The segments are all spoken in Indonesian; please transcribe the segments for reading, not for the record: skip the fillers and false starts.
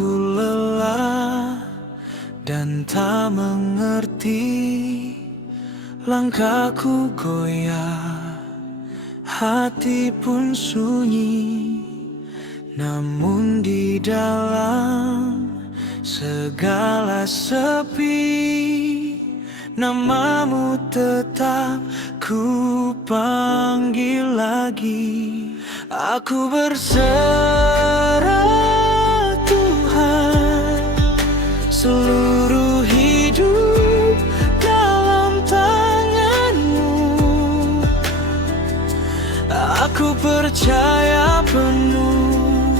Aku lelah dan tak mengerti, langkahku goyah, hati pun sunyi. Namun di dalam segala sepi, namamu tetap ku panggil lagi. Aku berserah Tuhan, seluruh hidup dalam tangan-Mu. Aku percaya penuh,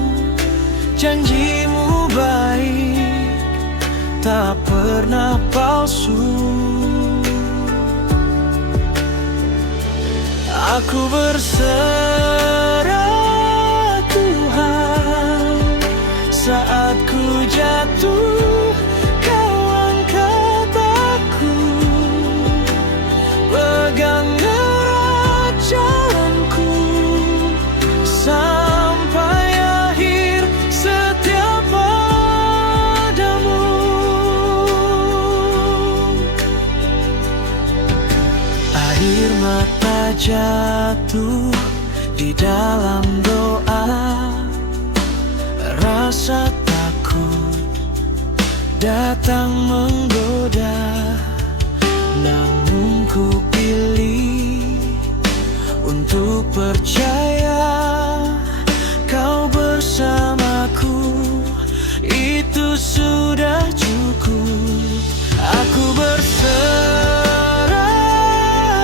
janji-Mu baik, tak pernah palsu. Aku berserah Tuhan, saat ku jatuh Kau angkat aku, pegang erat jalanku sampai akhir setia padamu. Air mata jatuh di dalam doa, rasa takut datang menggoda. Namun ku pilih untuk percaya Kau bersamaku, itu sudah cukup. Aku berserah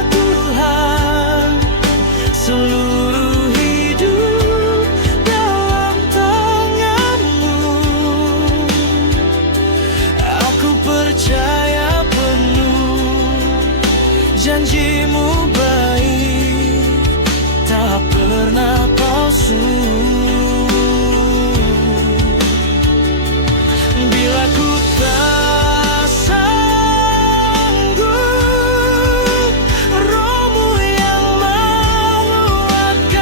Tuhan, seluruh hidup dalam tangan-Mu. Aku percaya penuh, janji-Mu baik, tak pernah palsu. Bila ku tak sanggup, Roh-Mu yang menguatkan.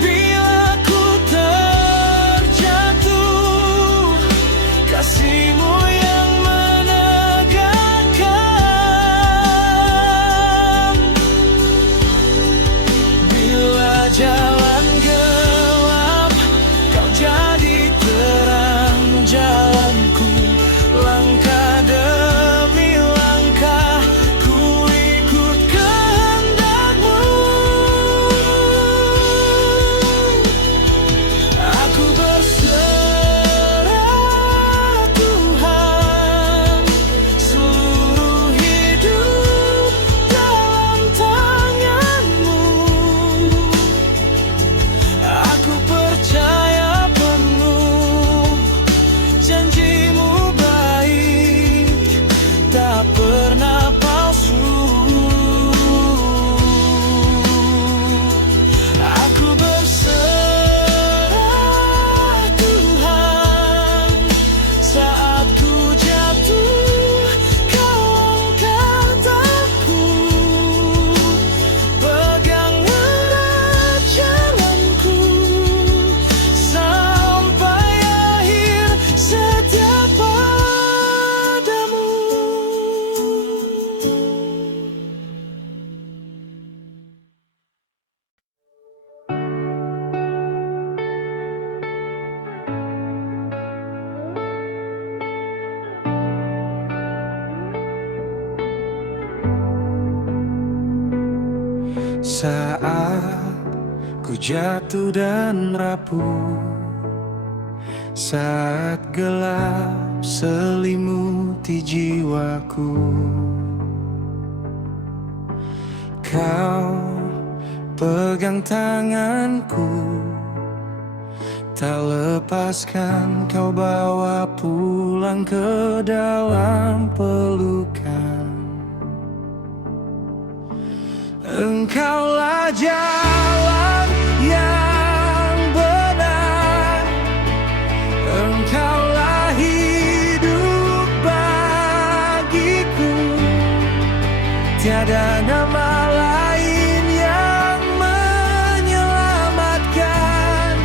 Bila ku terjatuh, kasih-Mu yang menegakkan. Bila jalan gelap, Kau jadi terang jalanku. Langkah demi langkah, ku ikut kehendak-Mu. Aku berserah Tuhan, seluruh hidup dalam tangan-Mu. Aku percaya penuh, janji-Mu baik, tak pernah palsu. Aku berserah Tuhan, saat ku jatuh Kau angkat aku, pegang erat jalanku sampai akhir setia padamu. Saat ku jatuh dan rapuh, saat gelap selimuti jiwaku, Kau pegang tanganku, tak lepaskan. Kau bawa pulang ke dalam pelukan. Engkaulah jalan yang benar, Engkaulah hidup bagiku. Tiada nama lain yang menyelamatkan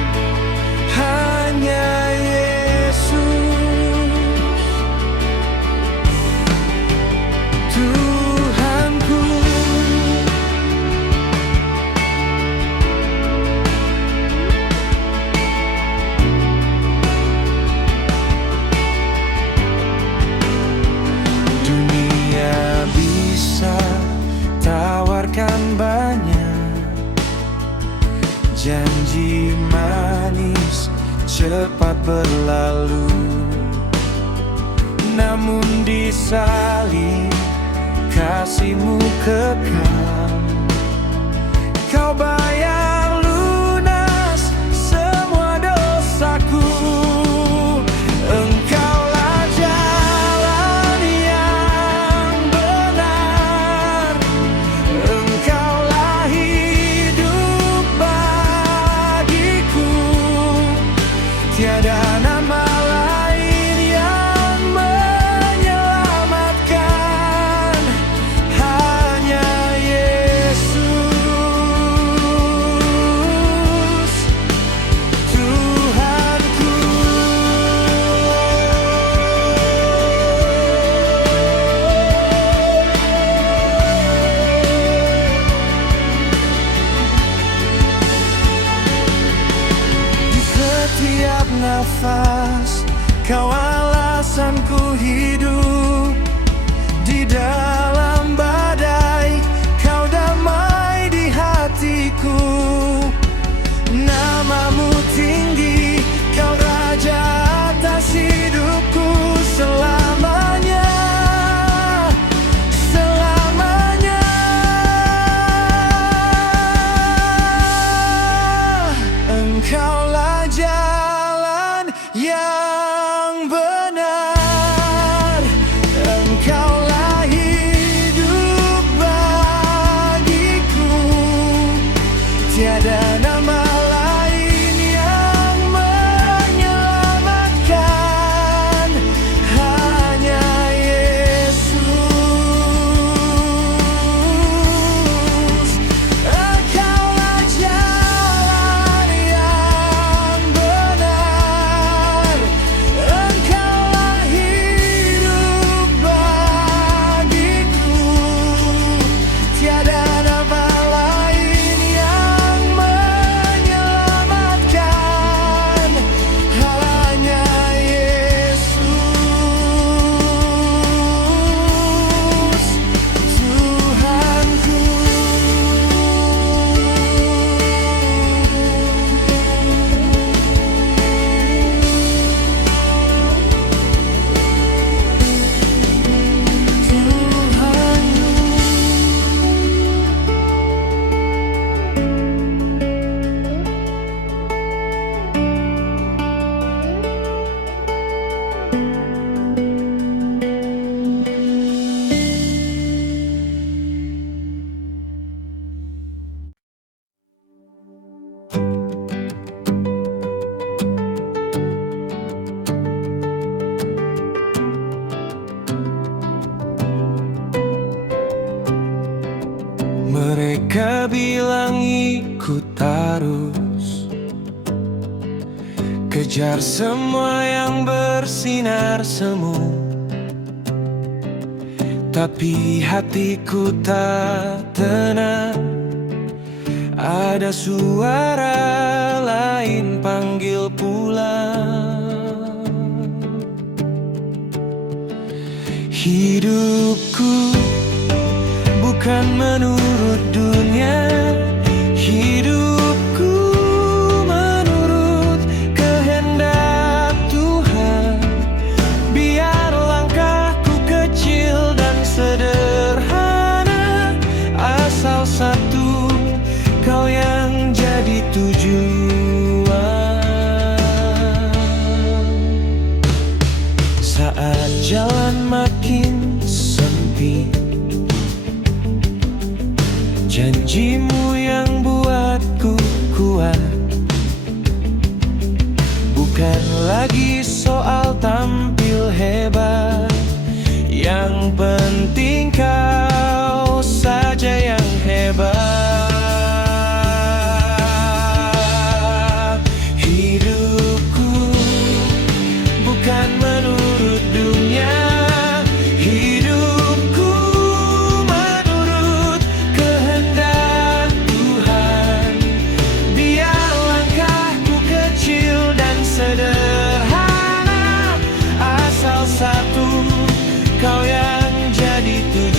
cepat berlalu, namun di salib kasih-Mu kekal. Kau bayar lunas semua dosaku. Engkaulah jalan yang benar, Engkaulah hidup bagiku. Tiada nama lain yang menyelamatkan, hanya Yesus, Tuhanku. Di setiap nafas Kau alasanku hidup, di dalam badai Kau damai di hatiku. Namamu tinggi, Kau Raja atas hidupku selamanya, selamanya. Engkaulah jalan yang benar, Engkaulah hidup bagiku. Tiada nama lain yang menyelamatkan, hanya Yesus. Engkaulah jalan yang benar, Engkaulah hidup bagiku. Tiada nama lain yang menyelamatkan, hanya Yesus, Tuhanku. Mereka bilang ikut arus, kejar semua yang bersinar semu. Tapi hatiku tak tenang, ada suara lain panggil pulang. Hidupku bukan menurut dunia, hidupku menurut kehendak Tuhan. Biar langkahku kecil dan sederhana, asal satu, Kau yang jadi tujuan. Saat jalan makin sempit, janji-Mu yang buatku kuat. Bukan lagi soal tampil hebat, yang penting Kau saja yang hebat. Hidupku bukan menurut dunia, hidupku menurut kehendak Tuhan. Biar langkahku kecil dan sederhana, asal satu, Kau yang jadi tujuan.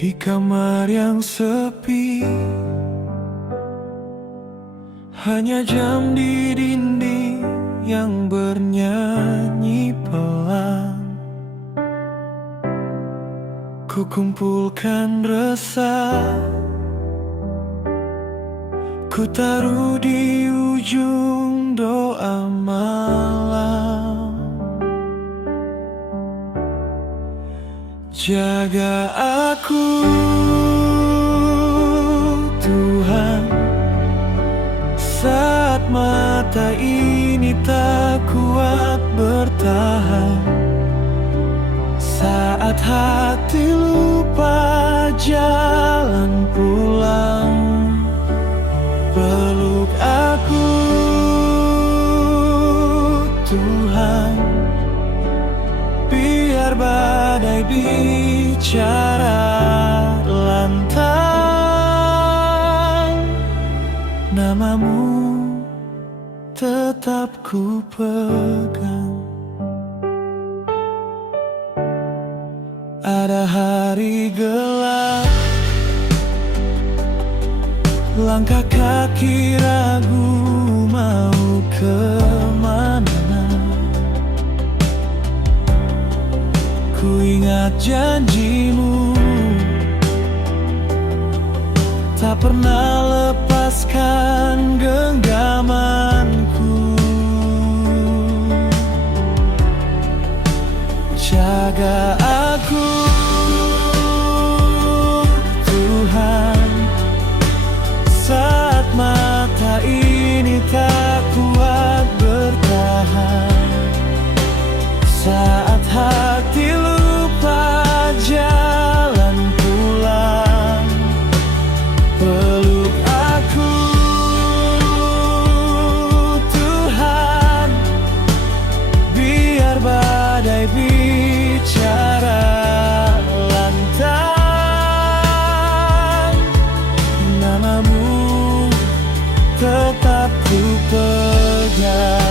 Di kamar yang sepi, hanya jam di dinding yang bernyanyi pelan. Ku kumpulkan resah, ku taruh di ujung doa malam. Jaga aku, Tuhan, saat mata ini tak kuat bertahan, saat hati lupa jalan pulang. Peluk aku, Tuhan, biar badai bicara lantang. Namamu tetap ku pegang. Ada hari gelap, langkah kaki ragu mau kemana. Ku ingat janjimu, tak pernah lepaskan genggamanku. Jaga aku, Tuhan, saat mata ini tak kuat bertahan, saat hati lupa jalan pulang. Peluk aku, Tuhan, biar badai bicara lantang. Namamu tetap ku pegang.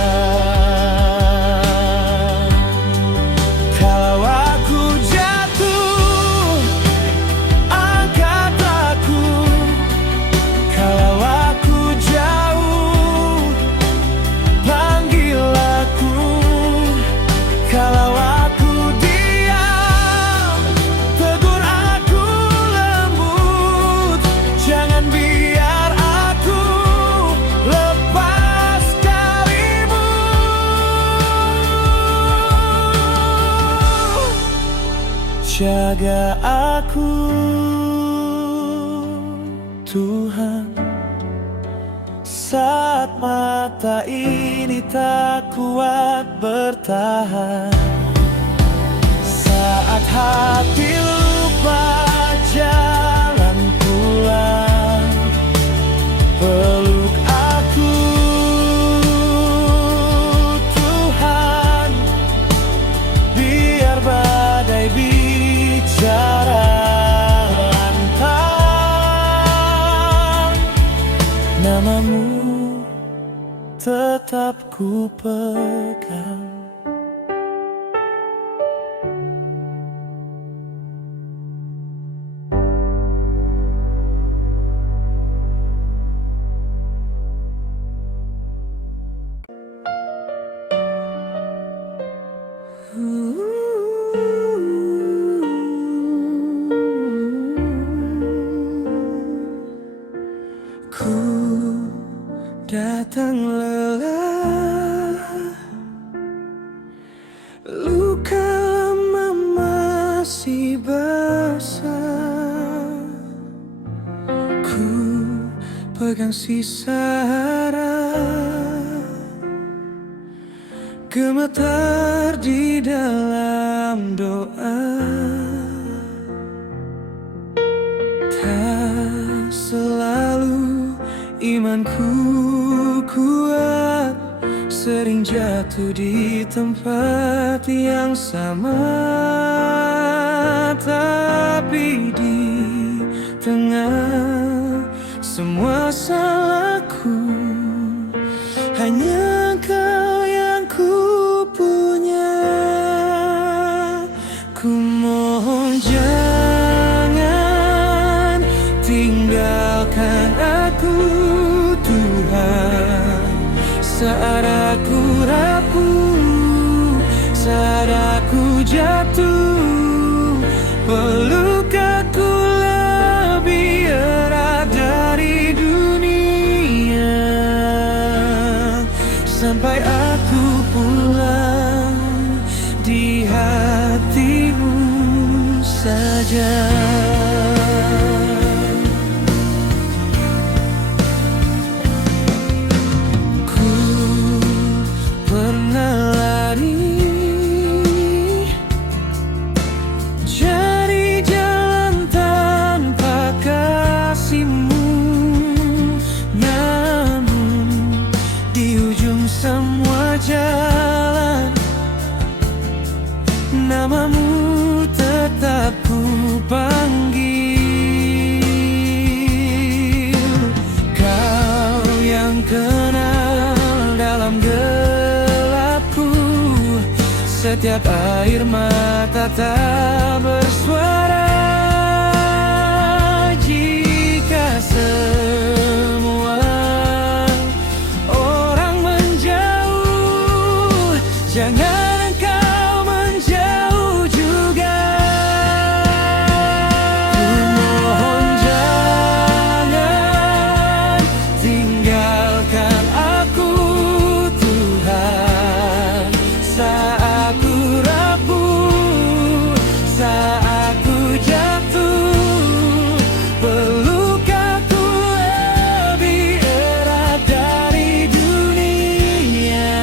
Kalau aku jatuh, angkat aku. Kalau aku jauh, panggil aku. Kalau aku diam, tegur aku lembut. Jangan biar aku lepas darimu. Jaga aku, Tuhan, saat mata ini tak kuat bertahan, saat hati lupa jalan pulang. Peluk aku, Tuhan, biar badai bicara lantang. Namamu tetap ku pegang. Ku datang lelah, luka lama masih basah. Ku pegang sisa harap, gemetar di dalam doa. Tak selalu imanku kuat, sering jatuh di tempat yang sama. Tapi di tengah semua salahku, hanya Kau yang ku punya. Ku mohon jangan saat aku rapuh, saat aku jatuh. Peluk aku lebih erat dari dunia, sampai aku pulang di hatimu saja. Ku pernah lari cari jalan tanpa kasihmu, namun di ujung semua jalan namamu tetap ku panggil. Kau yang kenal dalam gelapku, setiap air mata tak bersuara. Jika semua orang menjauh, jangan engkau menjauh juga. Ku mohon jangan tinggalkan aku, Tuhan, saat aku rapuh, saat aku jatuh. Peluk aku lebih erat dari dunia,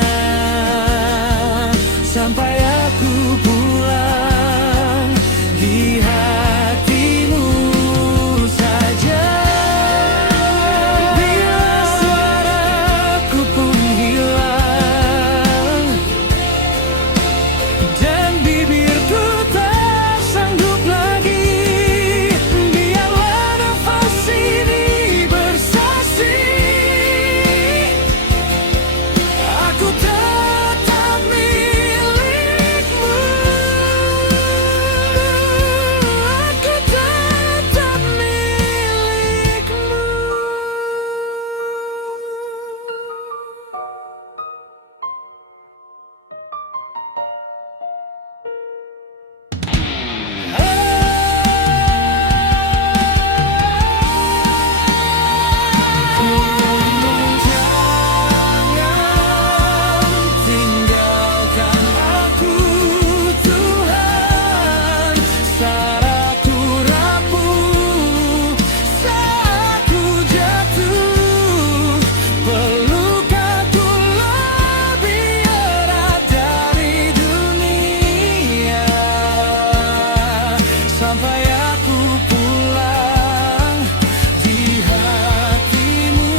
sampai aku pulang di hatimu saja. Bila suaraku pun hilang dan bibirku tak sanggup lagi, biarlah nafas ini bersaksi, aku tetap milikmu, aku tetap milikmu. Jangan tinggalkan aku, Tuhan, saat aku rapuh, saat aku jatuh. Peluk aku lebih erat dari dunia, sampai aku pulang di hatimu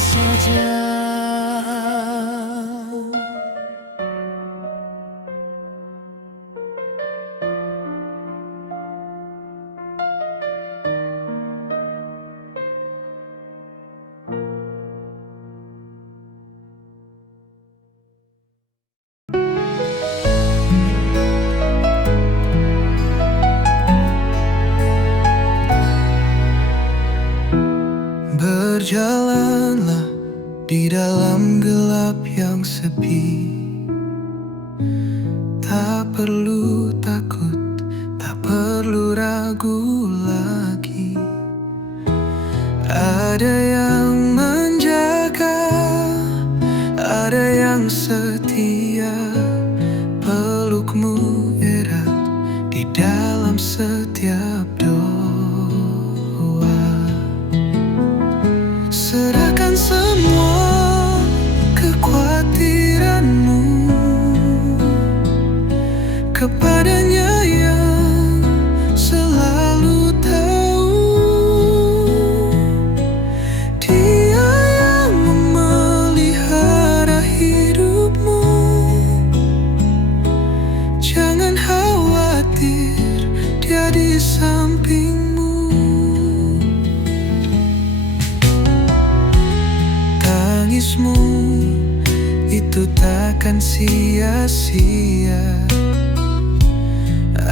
saja. Berjalanlah di dalam gelap yang sepi, tak perlu takut, tak perlu ragu lagi. Ada yang menjaga, ada yang setia. Pelukmu erat di dalam setiap doa. Serahkan semua kekhawatiranmu kepadanya yang selalu tahu. Dia yang memelihara hidupmu. Jangan khawatir, dia di sampingmu. Tangismu itu takkan sia-sia.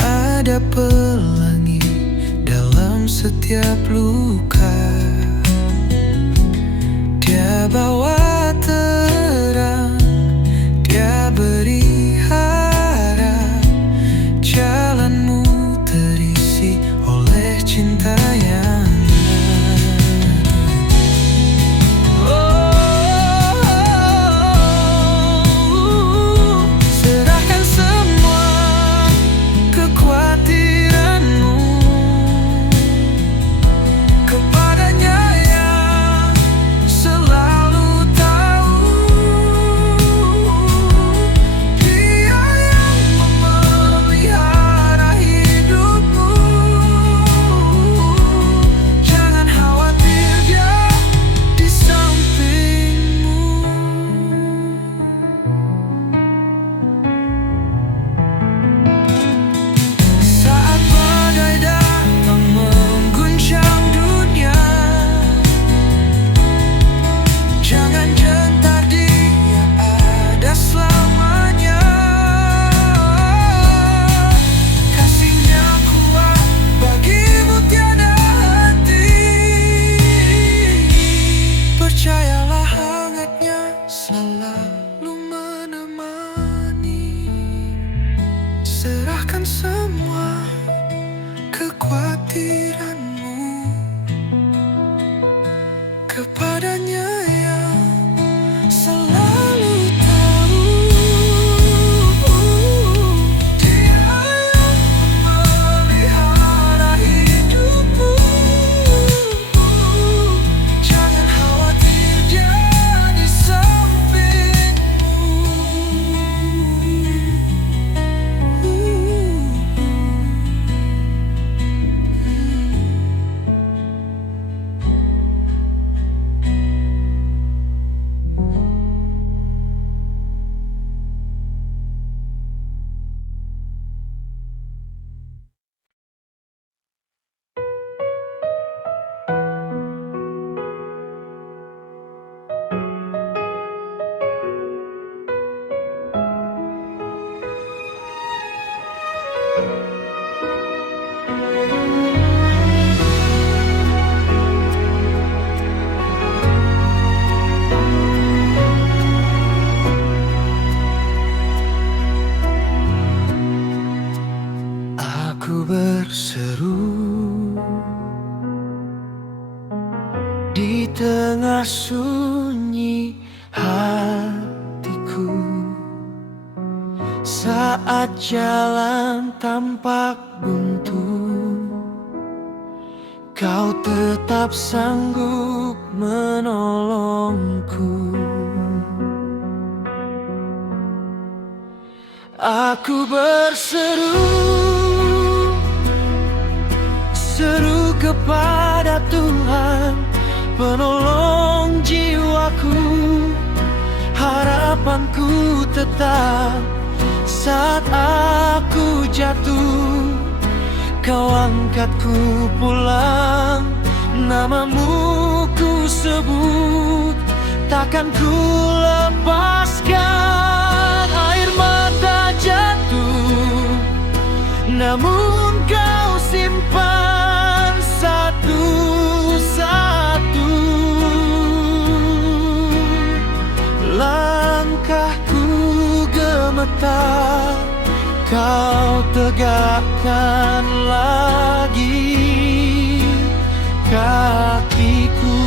Ada pelangi dalam setiap luka. Dia bawa Aku berseru di tengah sunyi hatiku, saat jalan tampak buntu, Kau tetap sanggup menolongku. Aku berseru, seru kepada Tuhan, penolong jiwaku. Harapanku tetap saat aku jatuh, Kau angkatku pulang. Namamu ku sebut, takkan ku lepaskan. Air mata jatuh, namun Kau simpan satu-satu. Langkahku gemetar, Kau tegakkan lagi kakiku.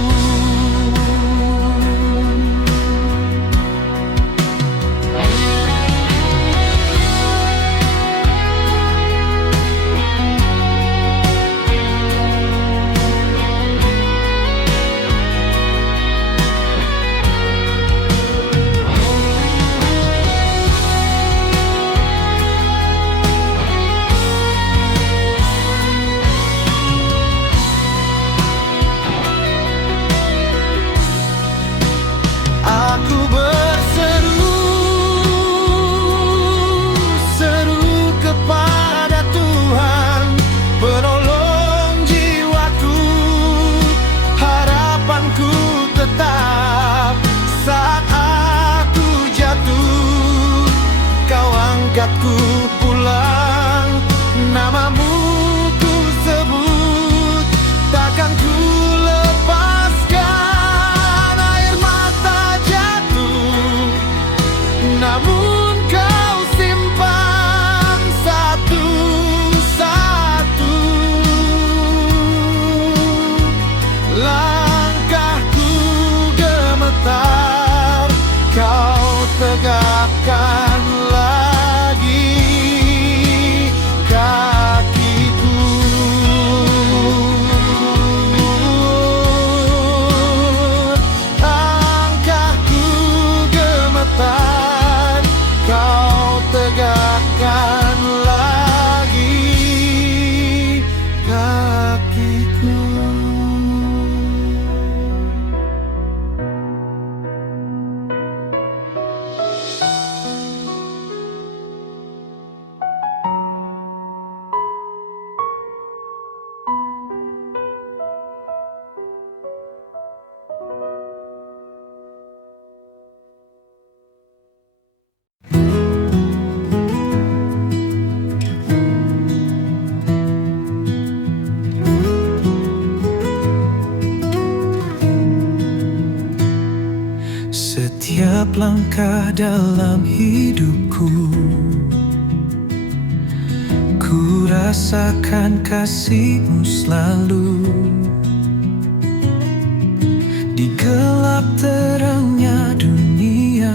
Aku berseru, seru kepada Tuhan, penolong jiwaku. Harapanku tetap saat aku jatuh, Kau angkatku pulang. Namamu ku sebut, takkan ku namun Kau simpan satu-satu. Langkahku gemetar, Kau tegakkan lagi kakiku. Langkahku gemetar, Kau tegakkan lagi kakiku. Setiap langkah dalam hidupku, ku rasakan kasih-Mu selalu. Di gelap terangnya dunia,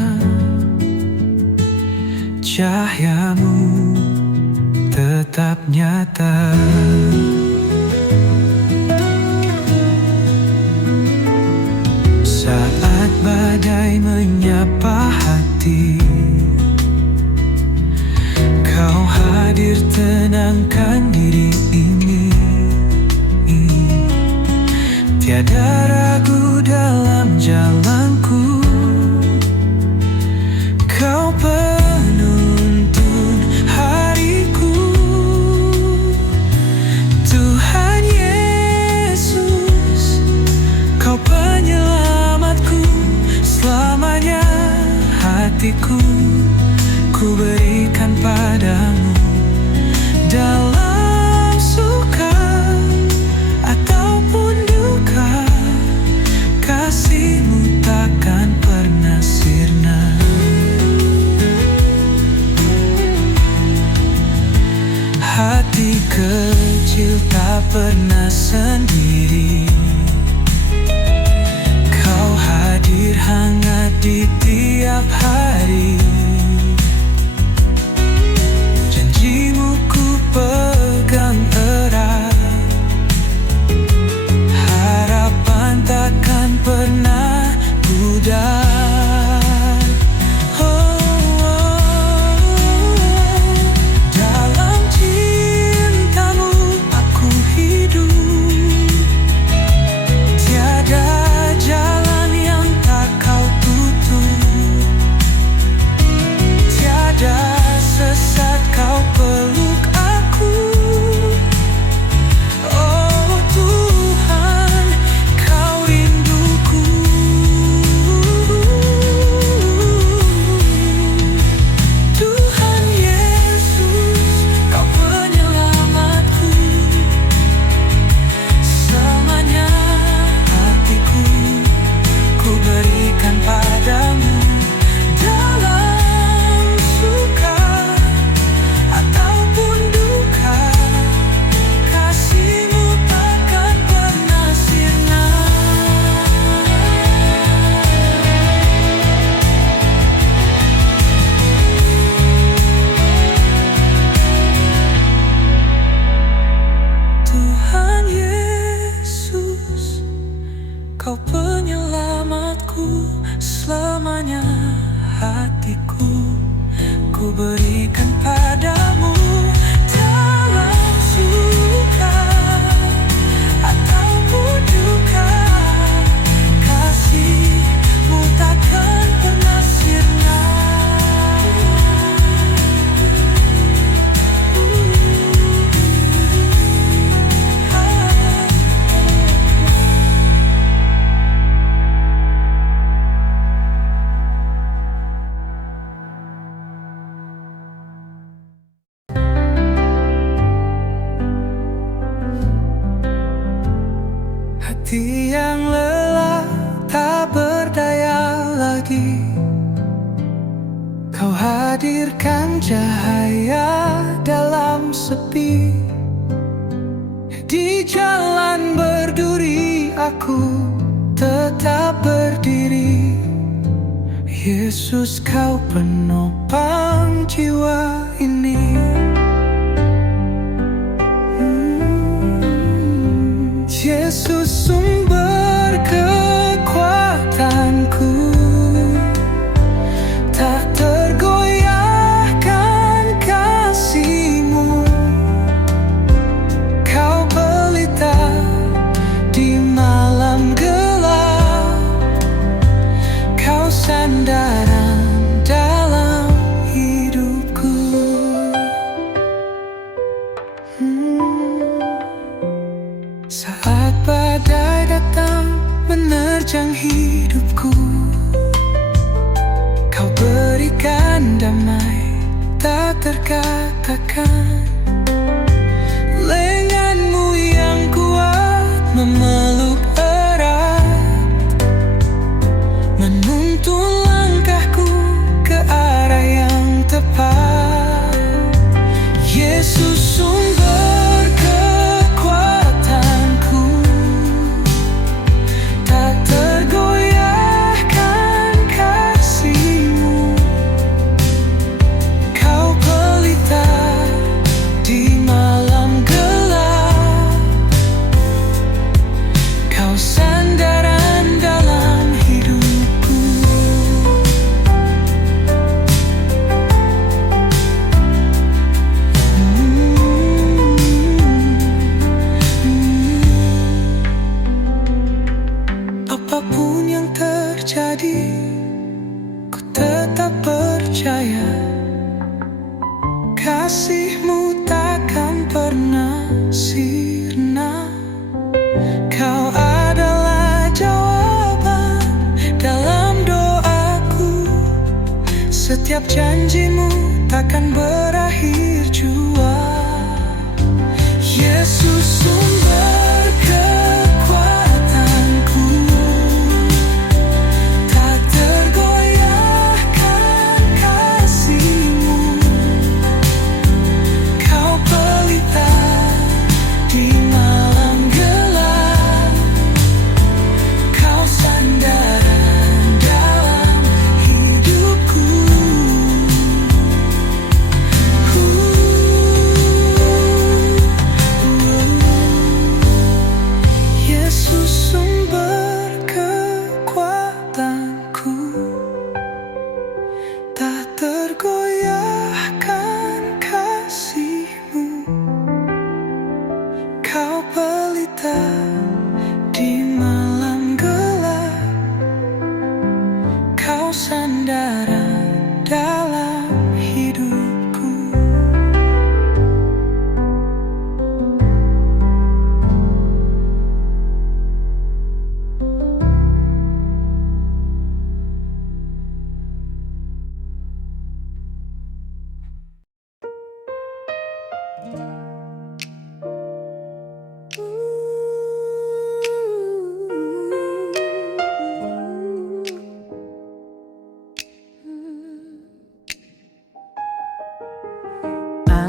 cahaya-Mu tetap nyata. Saat badai menyapa hati, Kau hadir tenangkan diri ini. Tiada ragu dalam jalanku, Kau penuntun hariku. Tuhan Yesus, Kau penyelamatku selamanya. Hatiku ku berikan padamu, dalam suka ataupun duka, kecil tak pernah sendiri. Kau hadir hangat di tiap hari. Janjimu ku pegang erat, harapan takkan pernah pudar. Kau penyelamatku, selamanya hatiku ku berikan padamu. Dalam suka ataupun duka, kasih-Mu takkan pernah sirna. Hati yang lelah tak berdaya lagi, Kau hadirkan cahaya dalam sepi. Di jalan berduri aku tetap berdiri. Yesus, Kau penopang jiwa ini. Yesus, sumber kekuatanku, tak tergoyahkan kasih-Mu. Kau pelita di malam gelap, Kau sandaran dalam hidupku. Saat badai datang menerjang hidupku, Kau berikan damai tak terkatakan. Lengan-Mu yang kuat memeluk erat, menuntun langkahku ke arah yang tepat. Yesus, sumber kekuatanku, tak tergoyahkan kasih-Mu. Kau pelita di malam gelap, Kau sandaran dalam hidupku. Apapun yang terjadi, ku tetap percaya kasih-Mu takkan pernah sirna. Kau adalah jawaban dalam doaku. Setiap janji-Mu takkan berakhir jua. Yesus, sumber kekuatanku, tak tergoyahkan kasih-Mu. Kau pelita mata di malam gelap, kau sandaran dalam hidupku.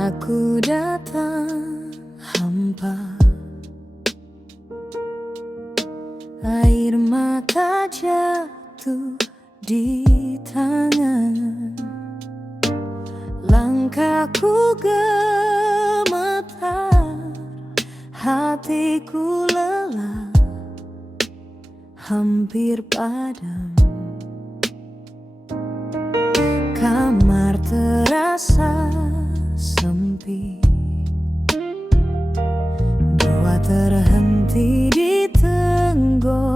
Aku datang hampa, air mata jatuh di tangan, langkahku gemetar, hatiku lelah, hampir padam. Kamar terasa sempit, doa terhenti di tenggorokan,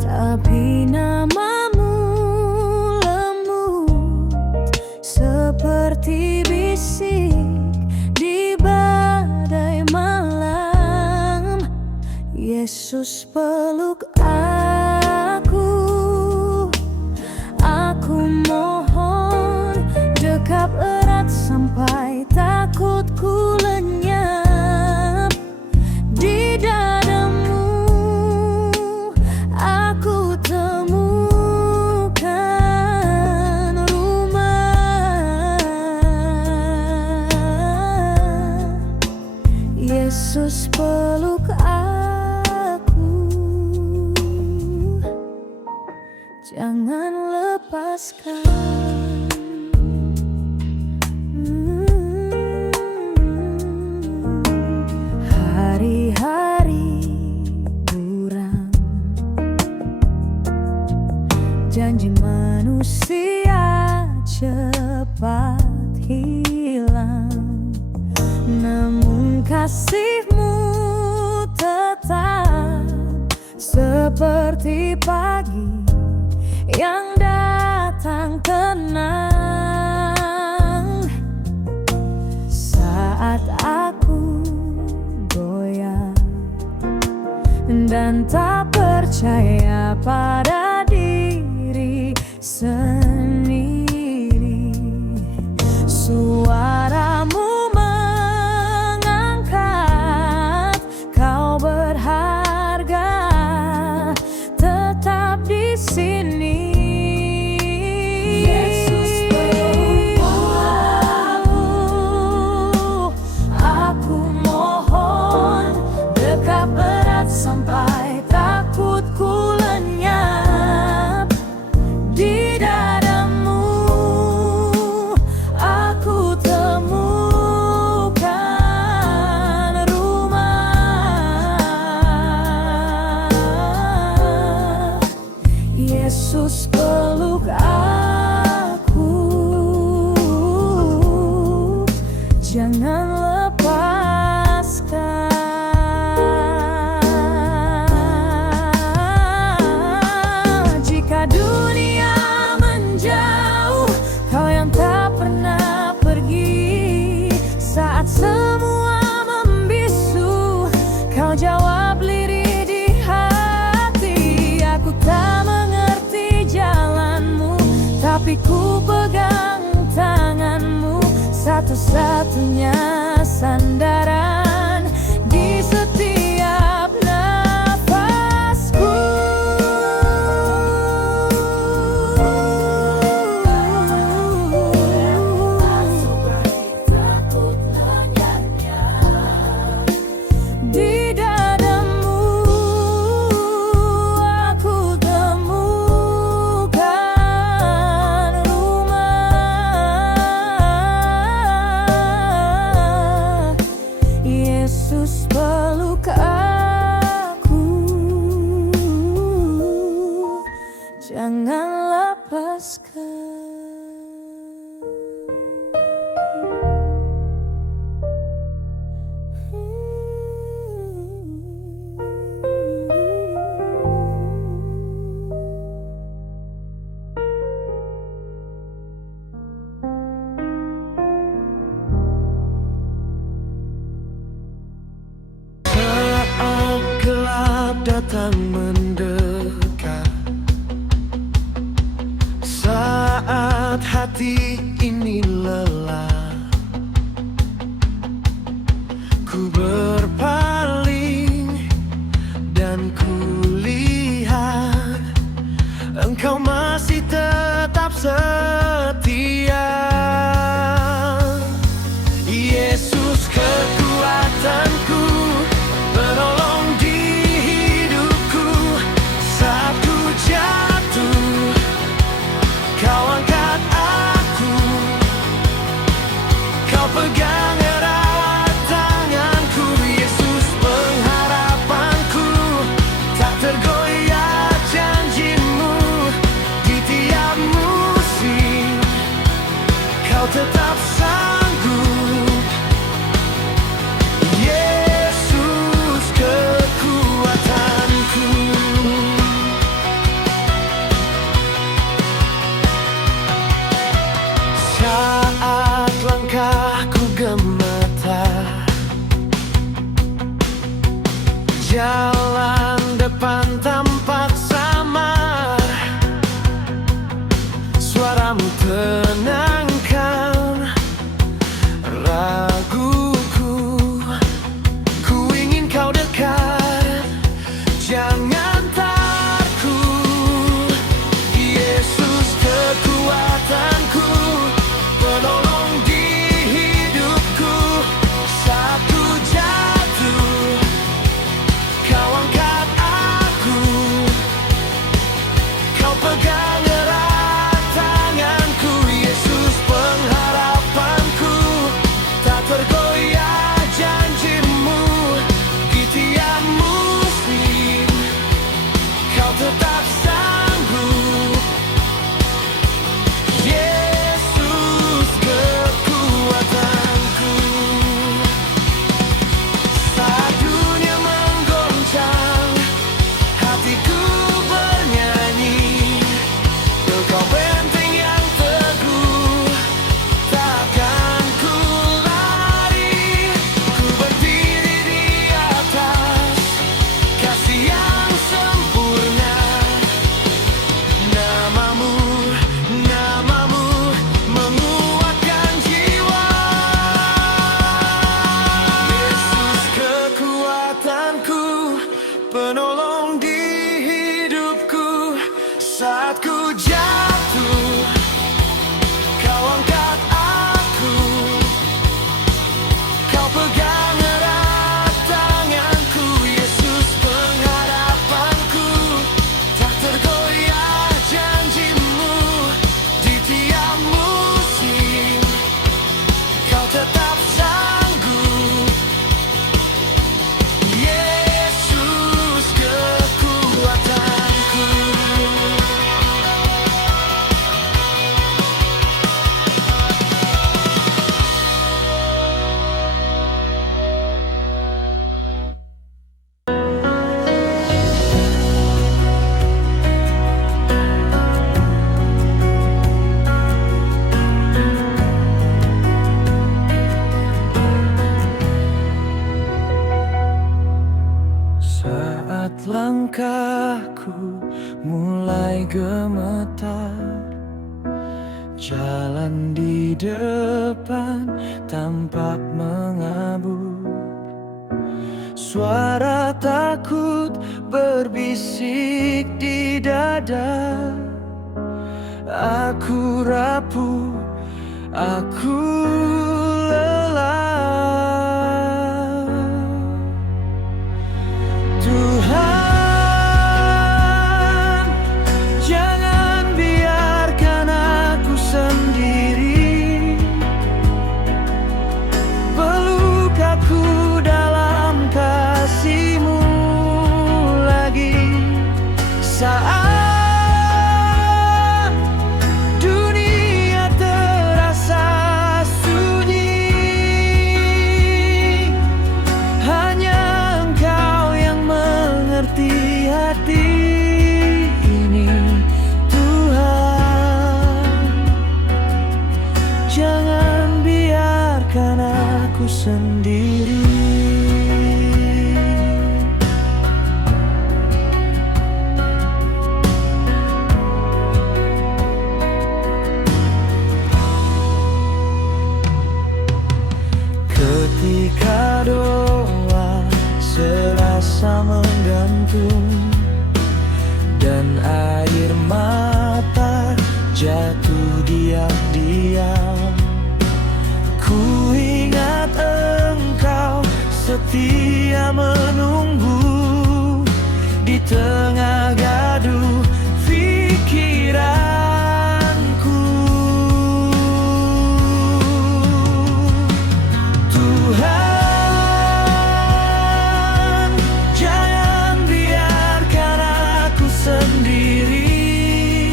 tapi namamu lembut seperti bisik di badai malam. Yesus peluk aku mohon dekap erat sampai takutku lenyap di dadamu. Aku temukan rumah. Yesus peluk jangan lepaskan. Hari-hari buram, janji manusia cepat hilang, namun kasih-Mu tetap seperti pagi yang datang tenang. Saat aku goyah dan tak percaya pada diri sendiri, suaramu mengangkat, kau berharga, tetap di sini. Sampai takutku lenyap di dadamu. Aku temukan rumah. Yesus peluk aku, jangan lepaskan. Dunia menjauh, kau yang tak pernah pergi. Saat semua membisu, kau jawab lirih di hati. Aku tak mengerti jalanmu, tapi ku pegang tanganmu, satu-satunya sandaran di setiap nafasku. ku gemetar. Jalan depan tampak samar, suaramu tenangkan raguku. Ku ingin kau dekat, jangan takut. Yesus kekuatanku, penolong di hidupku. Saat ku jatuh, kau angkat aku. Kau pegang erat tanganku. Yesus pengharapanku, tak tergoyah janjimu. Di tiap musim kau tetap sanggup. Yesus kekuatanku. Saat dunia menggoncang, hatiku bernyanyi. Engkau benteng yang teguh, takkan ku lari. Ku berdiri di atas kasih yang sempurna. Namamu, namamu menguatkan jiwa. Yesus kekuatanku, penolong di hidupku. Saat ku jatuh, kau angkat aku. Kau pegang erat tanganku. Yesus pengharapanku, tak tergoyah janjimu. Di tiap musim kau tetap sanggup. Yesus kekuatanku. Saat langkahku mulai gemetar, jalan di depan tampak mengabur. Suara takut berbisik di dada. Aku rapuh, aku lelah. Tuhan, jangan biarkan aku sendiri. Peluk aku dalam kasih-Mu lagi. Saat dunia terasa sunyi, hanya Engkau yang mengerti hati ini. Tuhan, jangan biarkan aku sendiri. Ketika doa serasa menggantung dan air mata jatuh diam-diam, ku ingat Engkau setia menunggu di tengah gaduh pikiranku. Tuhan, jangan biarkan aku sendiri.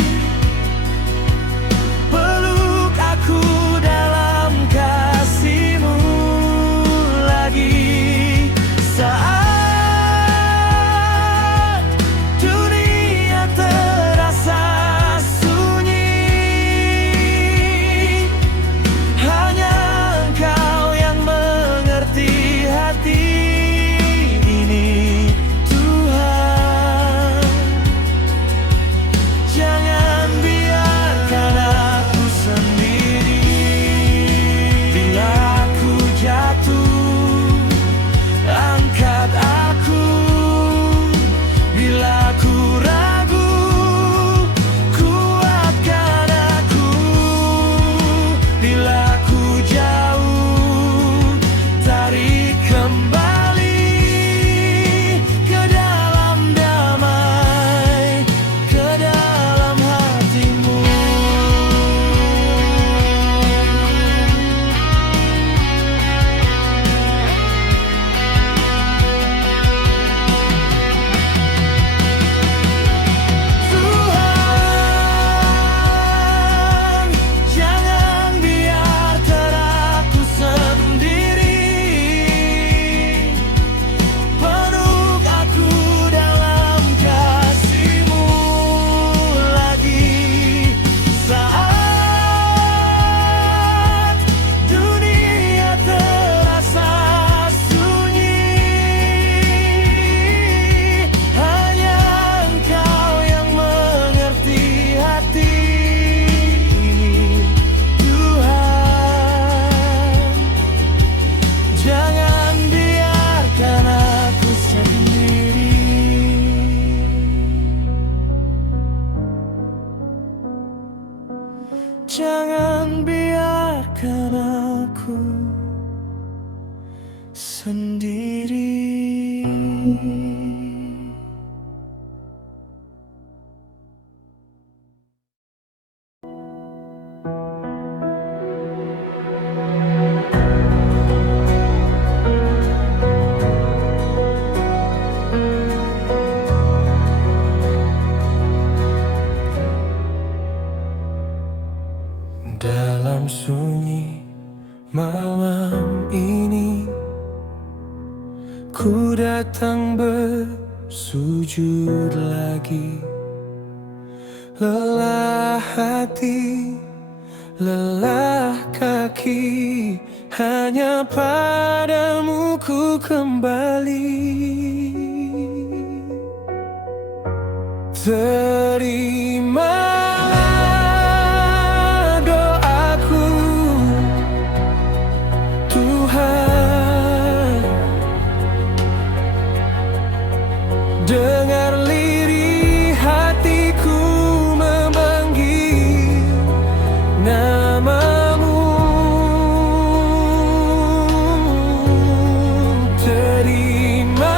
Peluk aku dalam kasih-Mu lagi. Saat dunia sendiri. Dalam sunyi malam ini, ku datang bersujud lagi. Lelah hati, lelah kaki, hanya padamu ku kembali. Terimalah doaku, Tuhan. Dengar lirih hatiku memanggil namamu. Terima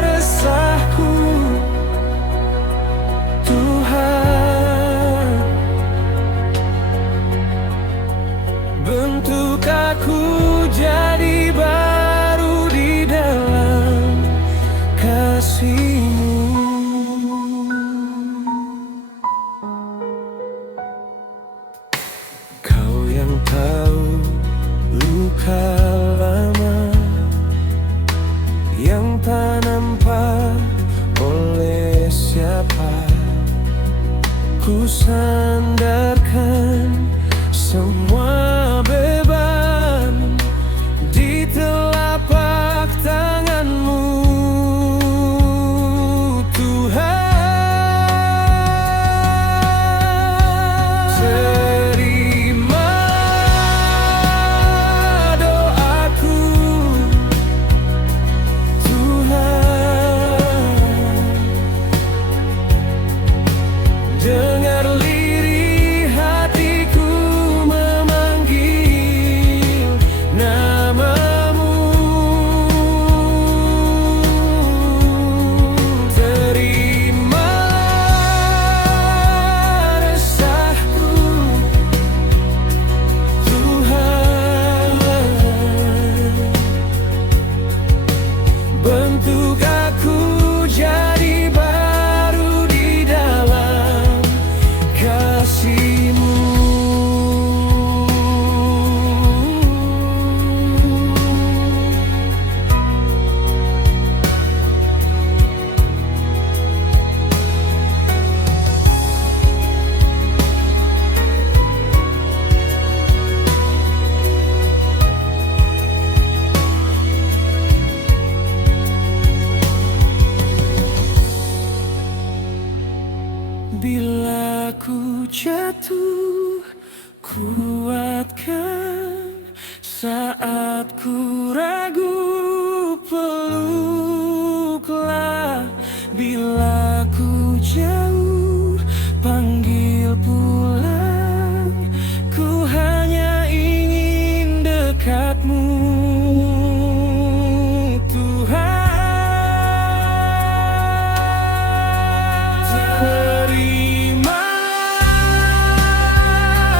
resahku, Tuhan. Bentuk aku jadi baru di dalam kasih-Mu. Kau yang tahu luka lama yang tak nampak oleh siapa. Ku sandarkan semua beban di telapak tangan-Mu, Tuhan. Terima doaku, Tuhan. Dengar lirih hatiku memanggil namamu. Terima resahku, Tuhan. Bentuk aku jadi baru di dalam kasih-Mu. Bila ku jatuh, kuatkan. Saat ku ragu, peluklah. Bila ku jauh, panggil pulang. Ku hanya ingin dekat-Mu, Tuhan. Terima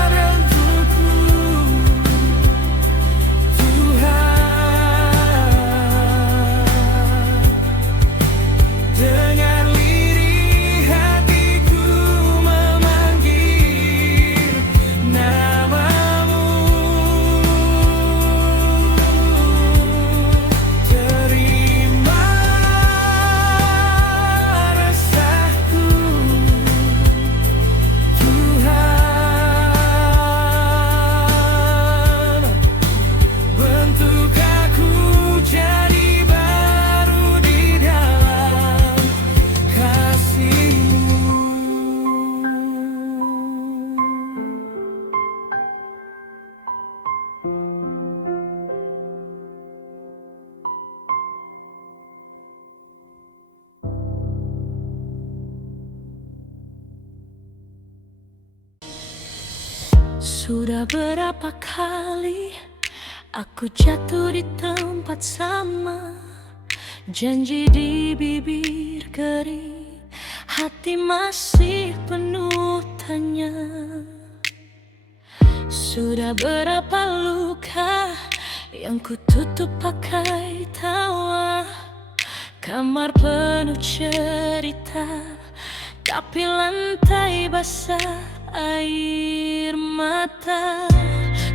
bentukku, Tuhan. Dengar lirih hatiku memanggil namamu. Terima resahku, Tuhan. Bentuk aku jadi baru di dalam kasih-Mu. Sudah berapa kali Aku jatuh di tempat sama, janji di bibir kering, hati masih penuh tanya. Sudah berapa luka yang ku tutup pakai tawa, kamar penuh cerita, tapi lantai basah air mata.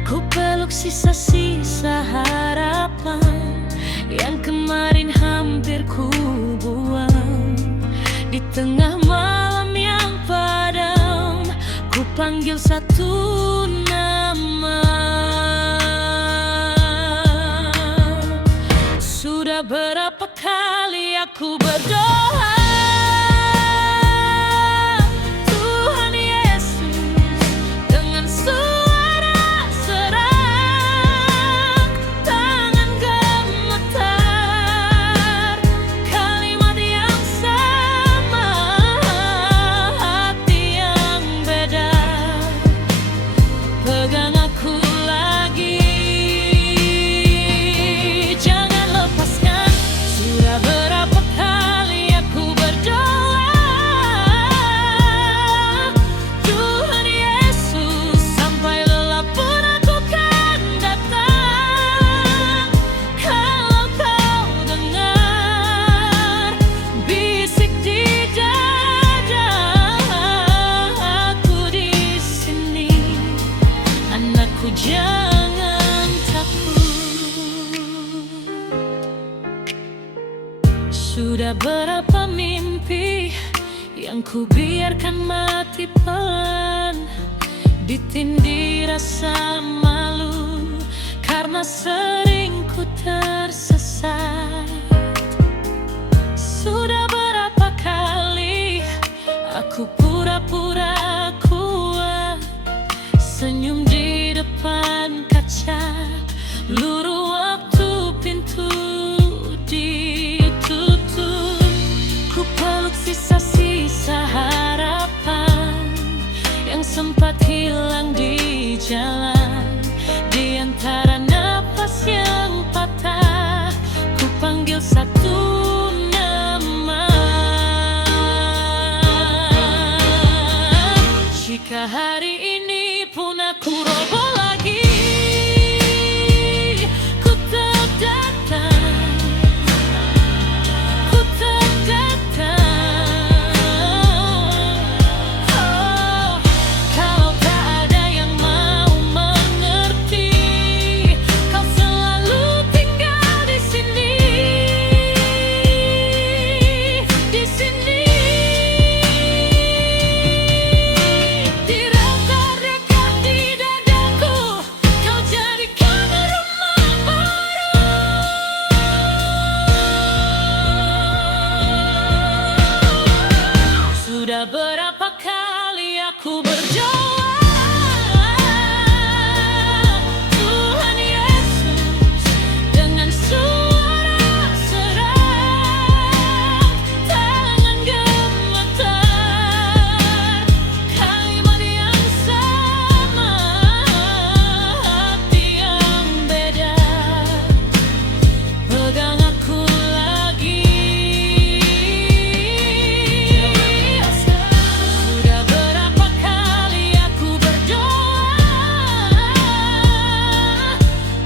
Ku peluk sisa-sisa harapan yang kemarin hampir ku buang. Di tengah malam yang padam, ku panggil satu nama. Sudah berapa kali aku berdoa, Tuhan Yesus, dengan suara serak, tangan gemetar, kalimat yang sama, hati yang beda. Pegang aku lagi, jangan lepaskan. Sudah berapa kali aku berdoa, Tuhan Yesus, sampai lelah pun aku kan datang. Kalau kau dengar bisik di dada, aku di sini, anakku jangan takut. Sudah berapa mimpi yang ku biarkan mati pelan, ditindih rasa malu karena sering ku tersesat. Sudah berapa kali aku pura-pura kuat, senyum di depan kaca, luruh waktu pintu ditutup. Ku peluk sisa-sisa harapan yang sempat hilang di jalan. Di antara napas yang patah, ku panggil satu nama. Jika hari ini pun aku roboh lagi, ku tetap datang, ku tetap datang. Oh, kalau tak ada yang mau mengerti, kau selalu tinggal di sini, di sini. Direka-reka di dadaku, kau jadikan rumah baru. Sudah berapa kali aku berdoa, Tuhan Yesus, dengan suara serak, tangan gemetar, kalimat yang sama, hati yang beda. Pegang aku lagi. Sudah berapa kali aku berdoa,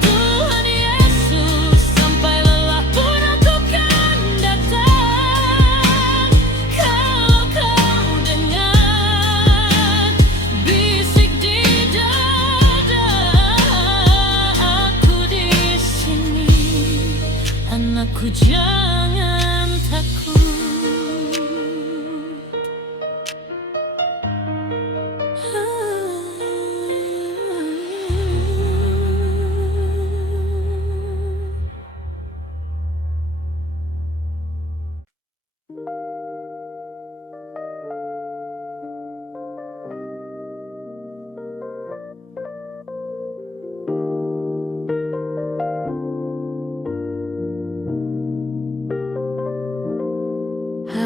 Tuhan Yesus, sampai lelah pun aku kan datang. Kalau kau dengar bisik di dada, aku di sini, anakku jangan takut.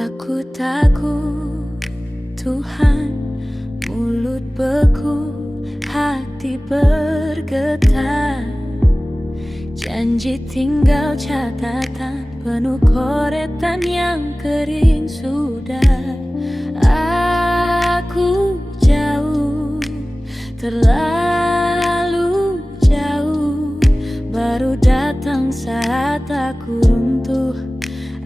Aku takut Tuhan, mulut beku, hati bergetar. Janji tinggal catatan, penuh coretan yang kering sudah. Aku jauh, terlalu jauh. Baru datang saat aku runtuh,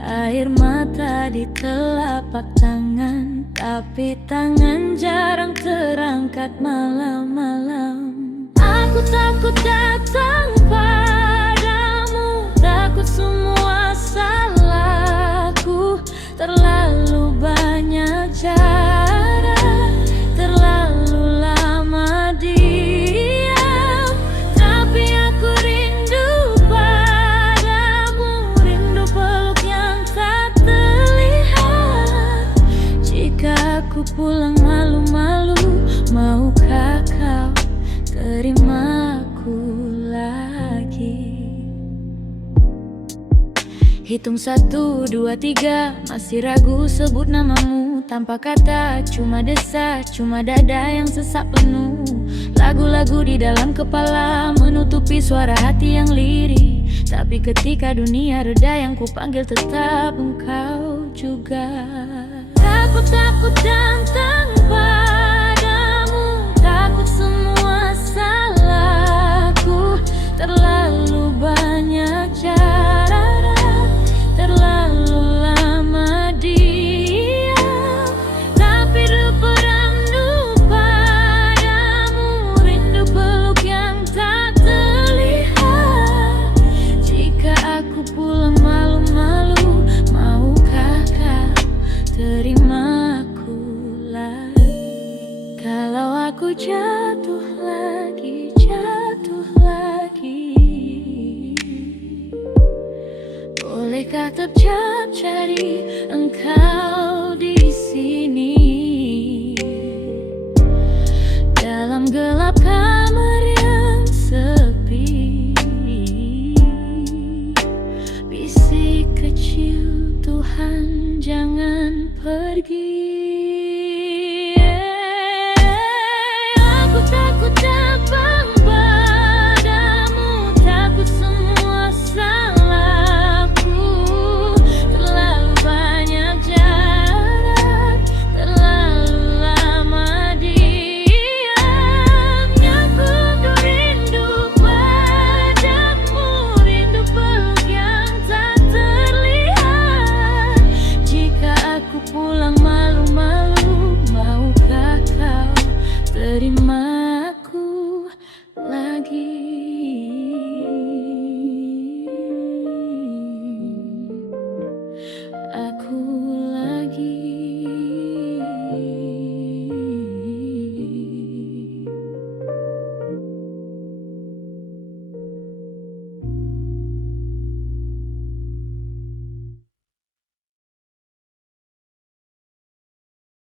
air mata di telapak tangan, tapi tangan jarang terangkat malam-malam. Aku takut datang padamu, takut semua salahku. Terlalu banyak jarak, terlalu lama diam. Tapi aku rindu padamu, rindu peluk yang tak terlihat. Jika aku pulang malu-malu, maukah kau terima aku lagi? Hitung 1, 2, 3, masih ragu sebut namamu. Tanpa kata, cuma desa, cuma dada yang sesak penuh. Lagu-lagu di dalam kepala menutupi suara hati yang lirih. Tapi ketika dunia reda, yang kupanggil tetap engkau juga. Takut-takut datang padamu, takut semua salahku. Terlalu banyak jarak, terlalu lama diam. Tapi lupa rindu padamu, rindu peluk yang tak terlihat. Jika aku pulang malu-malu, maukah kau terima aku lagi? Kalau aku jatuh lagi, bolehkah tercap cari